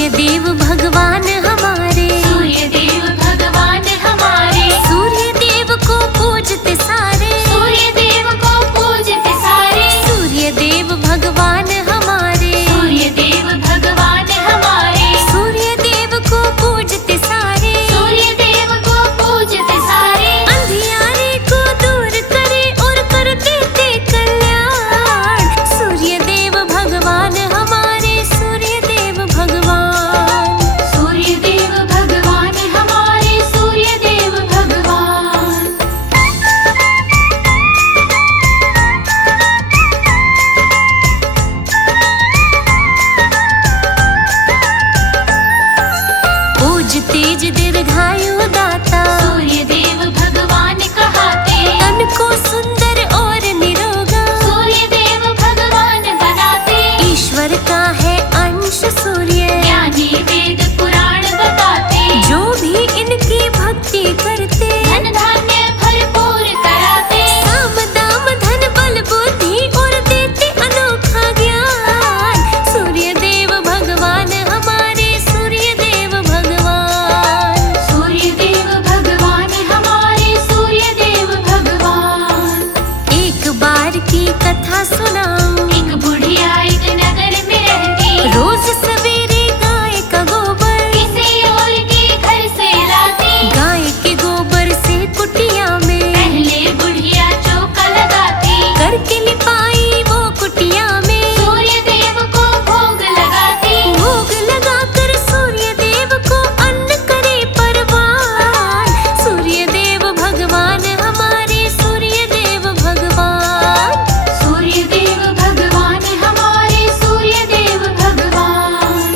सूर्य देव भगवान हमारे, सूर्य देव भगवान हमारे, सूर्य देव को पूजते सारे, सूर्य देव को पूजते सारे, सूर्य देव भगवान हमारे, सूर्य देव भगवान हमारे, सूर्य देव को पूजते सारे, सूर्य देव को पूजते सारे, अंधियारे को दूर करे और कर देते कल्याण। सूर्य देव भगवान हमारे, सूर्य देव भगवान, सूर्य देव भगवान हमारे, सूर्य देव भगवान। पूज तेज दीर्घायु दाता, सूर्य देव भगवान कहाते, तन को सुंदर और निरोगा, सूर्य देव भगवान बनाते, ईश्वर का है अंश सूर्य, ज्ञानी वेद पुराण बताते, जो भी इनकी भक्ति करते, धन धान्य भरपूर कराते, साम दाम धन बल बुद्धि और देते अनोखा ज्ञान। सूर्य देव भगवान हमारे, सूर्य देव भगवान, सूर्य देव भगवान हमारे, सूर्य देव भगवान। एक बार की कथा सुनाऊं, एक बुढ़िया एक नगर में रहती, रोज सवेरे गाय का गोबर, किसी और के घर से लाती, गाय के गोबर से कुटिया में पहले बुढ़िया चौका लगाती, करके लिपाई वो कुटिया में, सूर्य देव को भोग लगाती, भोग लगाकर सूर्य देव को अन्न करे परवान। सूर्य देव भगवान हमारे, सूर्य देव भगवान, सूर्य देव भगवान हमारे, सूर्य देव भगवान।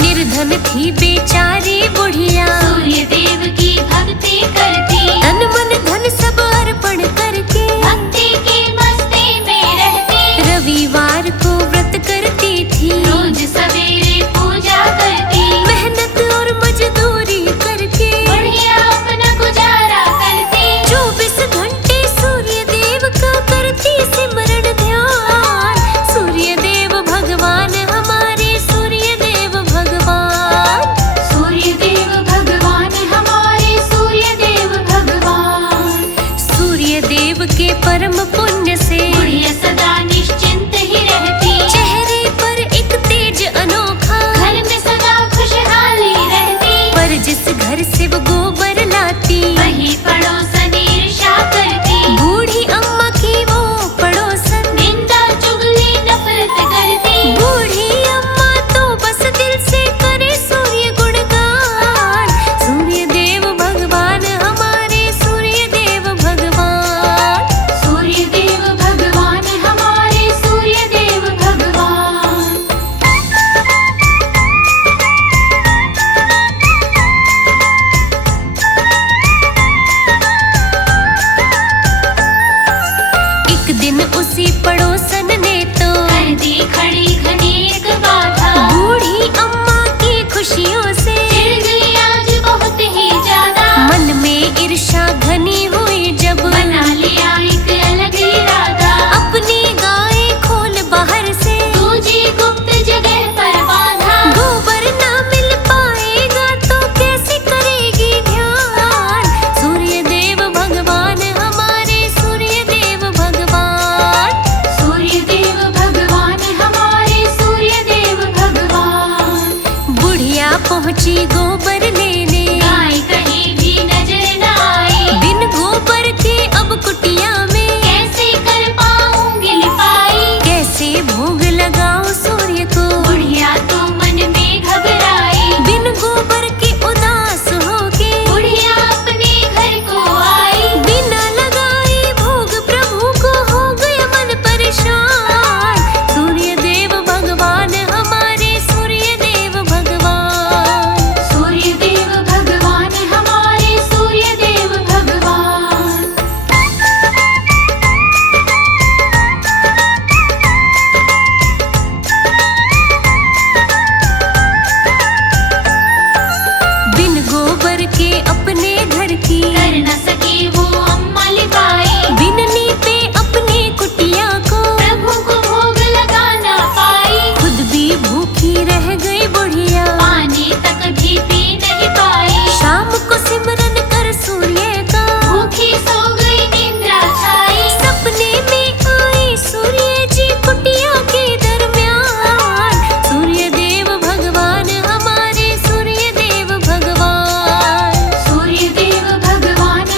निर्धन थी बेचारी बुढ़िया, सूर्य देव की भक्ति करती, तन मन धन सब अर्पण करके भक्ति की मस्ती में रहती, रविवार को व्रत करती थी, रोज सवेरे पूजा करती, मेहनत और मजदूरी करके बुढ़िया अपना गुजारा करती, 24 घंटे सूर्य देव का करती सिमरण ध्यान। सूर्य देव भगवान हमारे, सूर्य देव भगवान, सूर्य देव भगवान हमारे, सूर्य देव भगवान। सूर्य देव के परम पुण्य से बुढ़िया सदा निश्चिंत ही रहती, चेहरे पर एक तेज अनोखा, घर में सदा खुशहाली रहती, पर जिस घर से वो गोबर लाती, वही पड़ोसन ईर्ष्या करती, बूढ़ी अम्मा की वो पड़ोसन, निंदा चुगली नफरत करती, बूढ़ी अम्मा तो बस दिल से करे सूर्य गुणगान। सूर्य देव भगवान हमारे, सूर्य देव भगवान, सूर्य देव भगवान हमारे, सूर्य देव भगवान। कर न सकी वो अम्मा लिपाई, बिनने पे अपनी कुटिया को प्रभु को भोग लगा न पाई, खुद भी भूखी रह गई बुढ़िया। पानी तक भी पी नहीं पाई, शाम को सिमरन कर सूर्य का भूखी सो गई निद्रा छाई, सपने में आए सूर्य जी कुटिया के दरमियान। सूर्य देव भगवान हमारे, सूर्य देव भगवान। सूर्य देव भगवान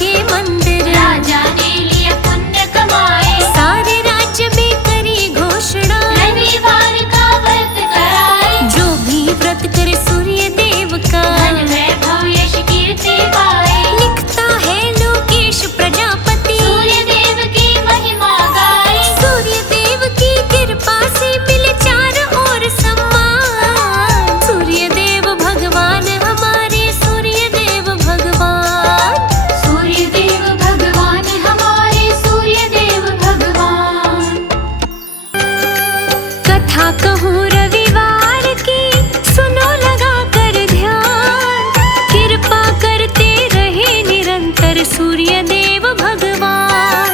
के मंदिर। राजा ने लिया पुण्य कमाए, सारे राज्य में करी घोषणा, रविवार का व्रत कराए। जो भी व्रत करे सूर्य देव का, धन वैभव यश कीर्ति पाए। लिखता है लोकेश प्रजापति, सूर्य देव की महिमा गाए। सूर्य देव की कृपा से मिले चारों ओर सम्मान। सूर्य देव भगवान हमारे, सूर्य देव भगवान। सूर्य देव भगवान हमारे, सूर्य देव भगवान। कथा कहूँ रविवार की, सुनो लगा कर ध्यान। कृपा करते रहे निरंतर सूर्य देव भगवान।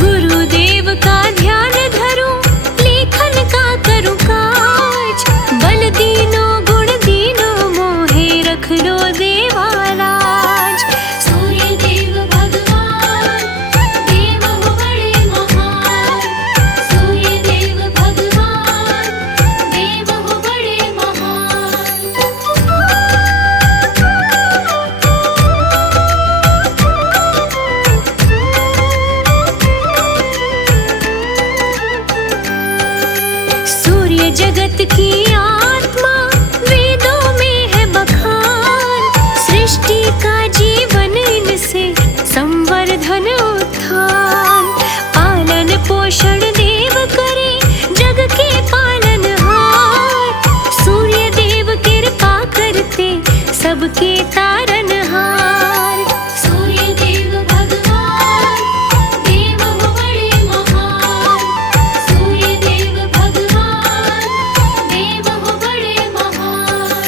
गुरुदेव का ध्यान धरूं, लेखन का करूं काज। बल दीनो गुण दीनो मोहे, रख लो देवालाज। सूर्य देव भगवान, देव हो बड़े महान। सूर्य देव भगवान, देव हो बड़े महान। सूर्य जगत की आत्मा, वेदों में है बखान। सृष्टि का जीवन इनसे, संवर्धन उत्थान। पालन पोषण देव करे, जग के पालनहार। सूर्य देव कृपा करते, सबके तारनहार। सूर्य देव भगवान, देव हो बड़े महान। सूर्य देव भगवान, देव हो बड़े महान।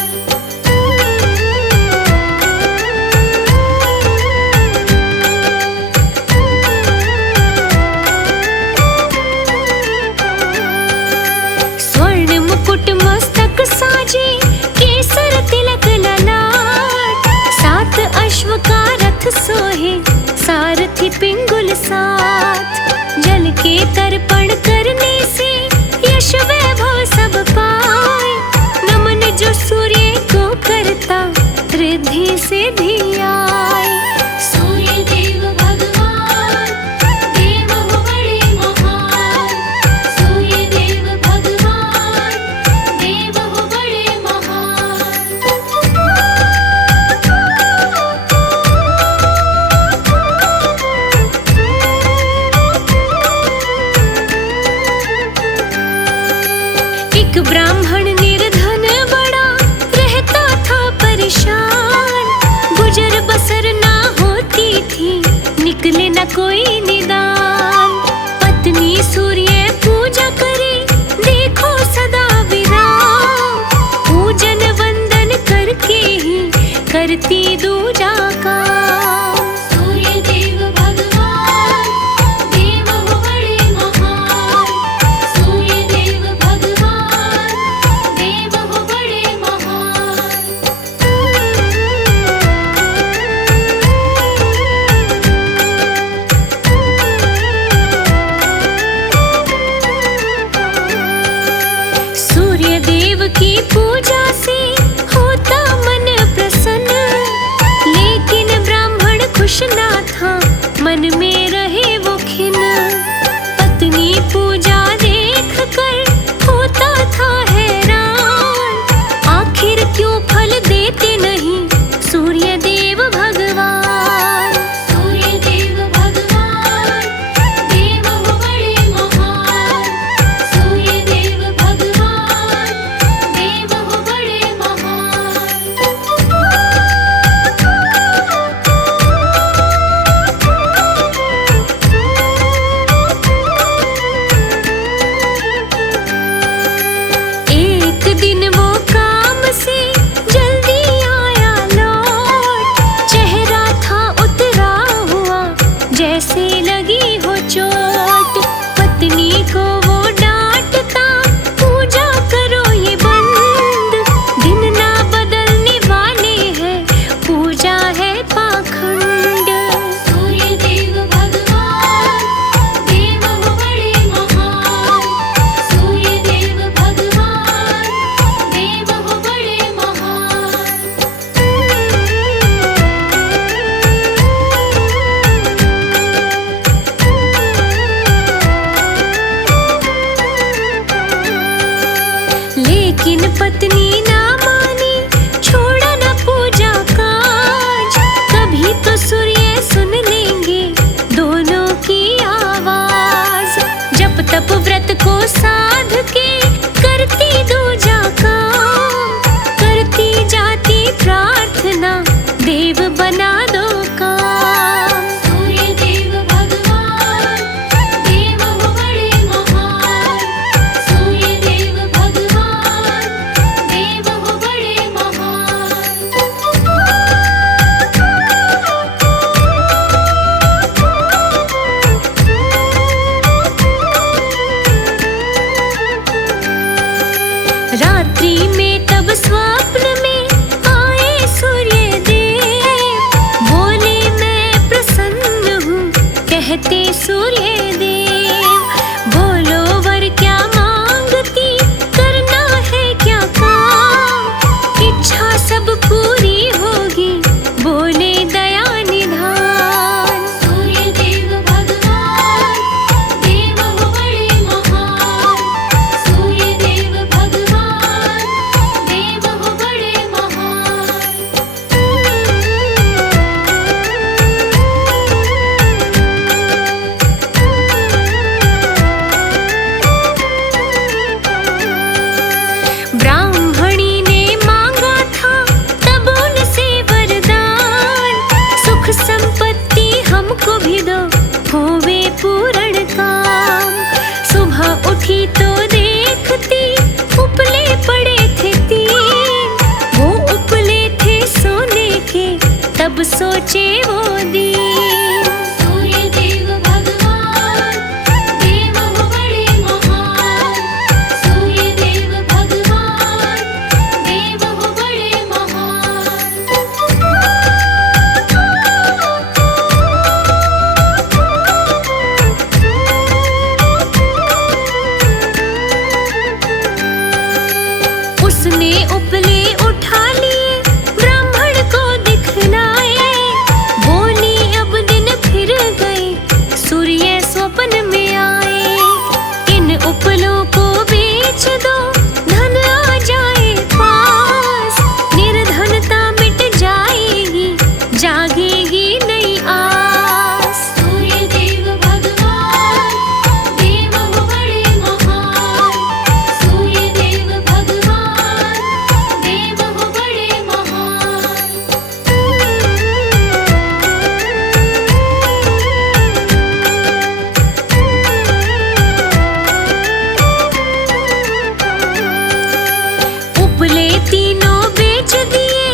स्वर्ण मुकुट मस्तक साजे, केसर तिलक ललाट। सात अश्व का रथ सोहे, सारथी पिंगुल साथ। जल के तर्पण करने से, यश वैभव सब पाए। नमन जो सूर्य को करता, रिद्धि सिद्धि आए। सूर्य देव भगवान, देव हो बड़े महान। सूर्य देव भगवान, देव हो बड़े महान। एक ब्राह्मण निर्धन बड़ा, रहता था परेशान। गुजर बसर ना होती थी, निकले न कोई निदान। पत्नी सूर्य पूजा करे, देखो सदा विराम। पूजन वंदन करके ही, करती दूजा काम। सूर्य देव भगवान, देव हो बड़े महान। सूर्य देव भगवान, देव हो बड़े महान। सूर्य देव की पूजा से होता मन प्रसन्न, लेकिन ब्राह्मण सोचे वो दीन। सूर्य देव भगवान देव हो बड़े महान। सूर्य देव भगवान देव हो बड़े महान। उसने उपले उठा लिए ब्राह्मण को दिखलाए, बोली अब दिन फिर गए सूर्य स्वप्न में आए। इन उपलों को बेच दो धन आ जाए पास, निर्धनता मिट जाएगी जागेगी नई आस। सूर्य देव भगवान देव हो बड़े महान। सूर्य देव भगवान देव हो बड़े महान। उपले तीनों बेच दिए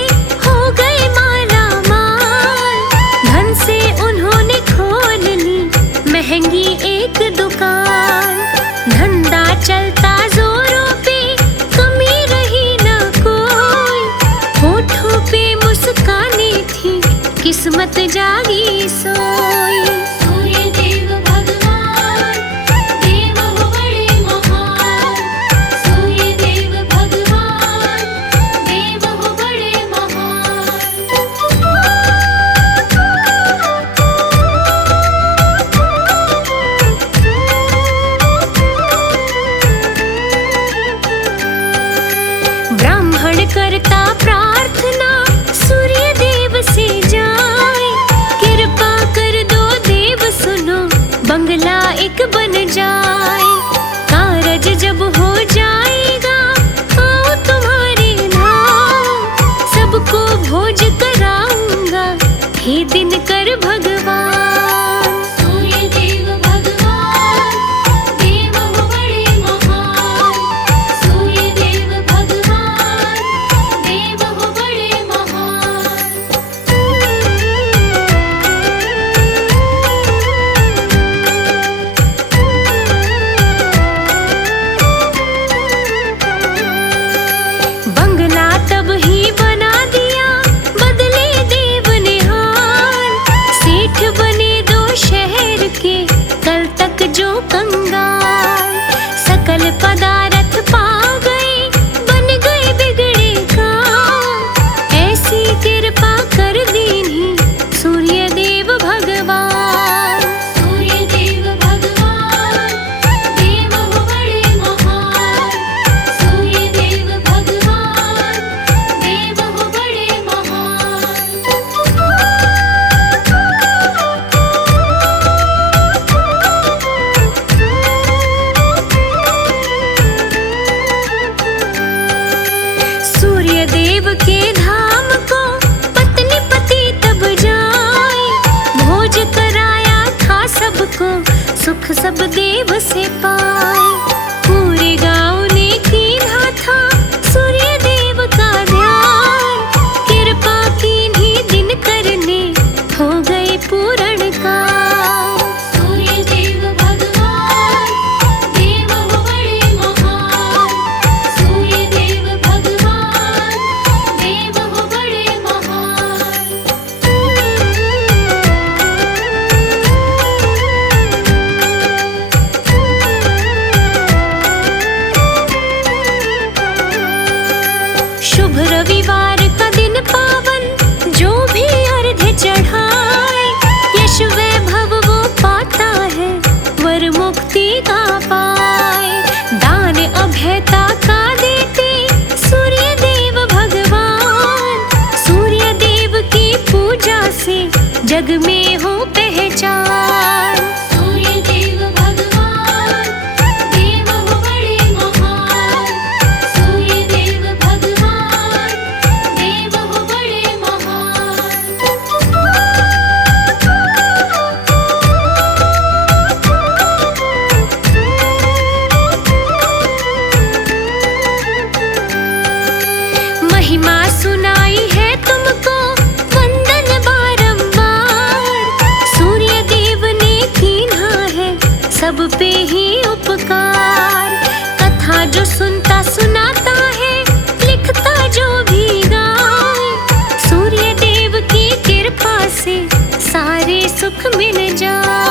हो गए माला माल, धन से उन्होंने खोल ली महंगी एक दुकान। धंधा चलता जोरों पे कमी रही न कोई, होठों पे मुस्काने थी किस्मत जागी सोई। सूर्य देव भगवान देव हो बड़े महान। सूर्य देव भगवान देव हो बड़े महान। ब्राह्मण करता प्रार्थना सूर्य देव से जाए, कृपा कर दो देव सुनो बंगला एक बन जाए। कारज जब हो जाएगा आओ तुम्हारे नाम, सबको भोज कराऊंगा हे दिनकर भगवान। सूर्य देव भगवान देव हो बड़े महान। सूर्य देव भगवान देव हो बड़े महान। बंगला तब ही बना दिया बदले देव ने हाल, सेठ बने दो शहर के कल तक जो कंगाल। सकल पदार्थ पा गए बन गए बिगड़े काम, ऐसी कृपा कर दीनी सूर्य देव भगवान। सूर्य देव भगवान देव हो बड़े महान। सूर्य देव भगवान देव हो बड़े महान। सूर्य देव के धाम को पत्नी पति तब जाए, भोज कराया था सबको सुख सब देव से पाए। पूरे गांव ने कीन्हा था सूर्य देव का ध्यान, कृपा कीन्ही दिन करने हो गए पूर्ण काम। सूर्य देव भगवान देव हो बड़े महान। सूर्य देव भगवान देव हो बड़े महान। शुभ रविवार का दिन पावन, जो भी अर्घ्य चढ़ाए, यश वैभव वो पाता है वर मुक्ति का पाए। दान अभयता का देते सूर्य देव भगवान, सूर्य देव की पूजा से जग में हो पहचान। सूर्य देव भगवान देव हो बड़े महान। सूर्य देव भगवान देव हो बड़े महान। महिमा सुनाई है तुमको वंदन बार सुख मिल जाए।